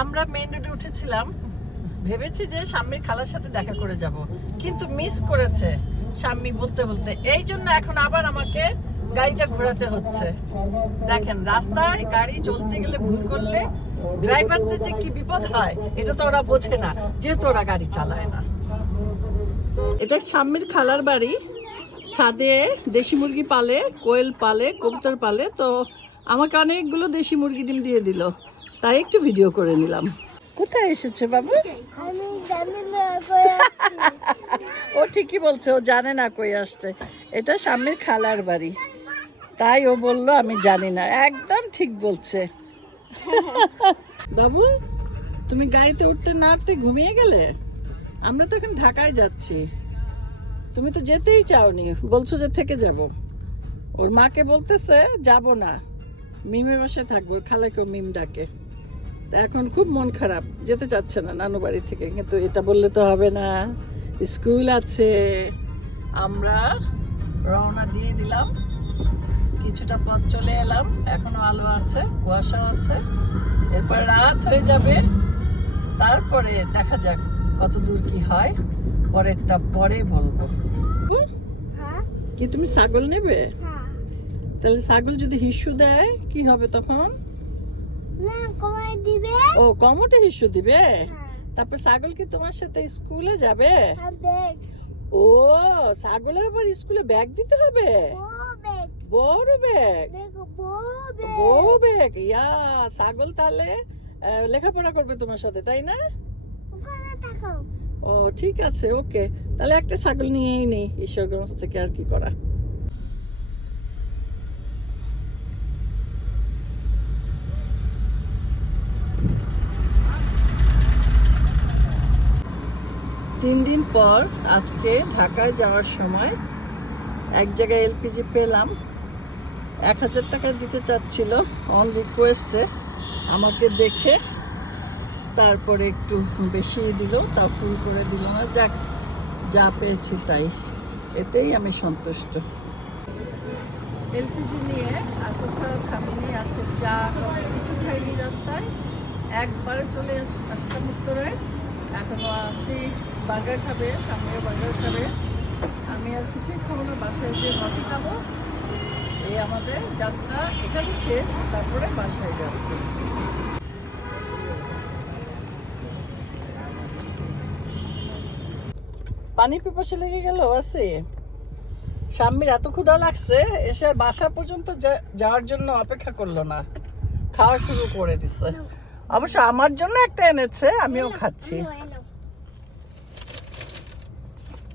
আমরা মেইন রোডে উঠেছিলাম, ভেবেছি যে শাম্মীর খালার সাথে দেখা করে যাব, কিন্তু মিস করেছে শাম্মী বলতে বলতে। এই জন্য এখন আবার আমাকে গাড়িটা ঘোরাতে হচ্ছে। দেখেন, রাস্তায় গাড়ি চলতে গেলে ভুল করলে ড্রাইভারদের যে কি বিপদ হয় এটা তো ওরা বোঝে না, যেহেতু ওরা গাড়ি চালায় না। এটা শাম্মীর খালার বাড়ি। ছাদে দেশি মুরগি পালে, কোয়েল পালে, কবুতর পালে। তো আমাকে অনেকগুলো দেশি মুরগি ডিম দিয়ে দিল, তাই একটু ভিডিও করে নিলাম। কোথায় এসেছে বাবু? আমি জানি না কই ও ঠিকই বলছে, ও জানে না কই আসছে। এটা শাম্মীর খালার বাড়ি, তাই ও বললো আমি জানি না। একদম ঠিক বলছে। বাবু, তুমি গাড়িতে উঠতে না উঠতে ঘুমিয়ে গেলে? আমরা তো এখন ঢাকায় যাচ্ছি, তুমি তো যেতেই চাওনি, বলছো যে থেকে যাব। ওর মাকে বলতেছে যাব না, মিমের বাসায় থাকবো, ওর খালাকেও মিম ডাকে। তা এখন খুব মন খারাপ, যেতে চাচ্ছে না নানু বাড়ি থেকে। কিন্তু এটা বললে তো হবে না, স্কুল আছে। আমরা রওনা দিয়ে দিলাম, কিছুটা পথ চলে এলাম, এখনো আলো আছে, কুয়াশা আছে। এরপর রাত হয়ে যাবে, তারপরে দেখা যাক কত দূর কি হয়, পরেরটা পরে বলবো। হ্যাঁ কি তুমি ছাগল নেবে? হ্যাঁ তাহলে ছাগল যদি হিস্যু দেয় কি হবে তখন? না কমাই দিবে ও, কমতে হিস্যু দিবে? হ্যাঁ তারপর ছাগল কি তোমার সাথে স্কুলে যাবে? আর ব্যাগ ও, ছাগলের আবার স্কুলে ব্যাগ দিতে হবে? বড় ব্যাগ? দেখো বড় বড় ব্যাগ, ইয়া। ছাগল তাহলে লেখাপড়া করবে তোমার সাথে, তাই না? ওখানে থাকো। ও ঠিক আছে, ওকে। তাহলে একটা ছাগল নিয়েই নেই ঈশ্বরগঞ্জ থেকে, আর কি করা। তিন দিন পর আজকে ঢাকায় যাওয়ার সময় এক জায়গায় এলপিজি পেলাম। 1000 টাকা দিতে চাচ্ছিল অন রিকোয়েস্টে, আমাকে দেখে তারপরে একটু বেশি দিল, তা ফুল করে দিল না। যাক, যা পেয়েছি তাই, এতেই আমি সন্তুষ্ট। এলপিজি নিয়ে আর কোথাও খামিনি, আজকে চা কিছু খাইনি রাস্তায়, একবারে চলে আসলাম উত্তরে। এখনো আসি, বার্গার খাবে, সামনে বার্গার খাবে। আমি আর কিছুই খাবো না, বাসায় যে কফি খাবো। এই আমাদের যাত্রা এখানে শেষ, তারপরে বাসায় যাচ্ছি। পানি পিপাসা লেগে গেল আছে। শাম্মীর এত ক্ষুধা লাগছে, এসে বাসা পর্যন্ত যাওয়ার জন্য অপেক্ষা করলো না, খাওয়া শুরু করে দিছে। অবশ্য আমার জন্য একটা এনেছে, আমিও খাচ্ছি।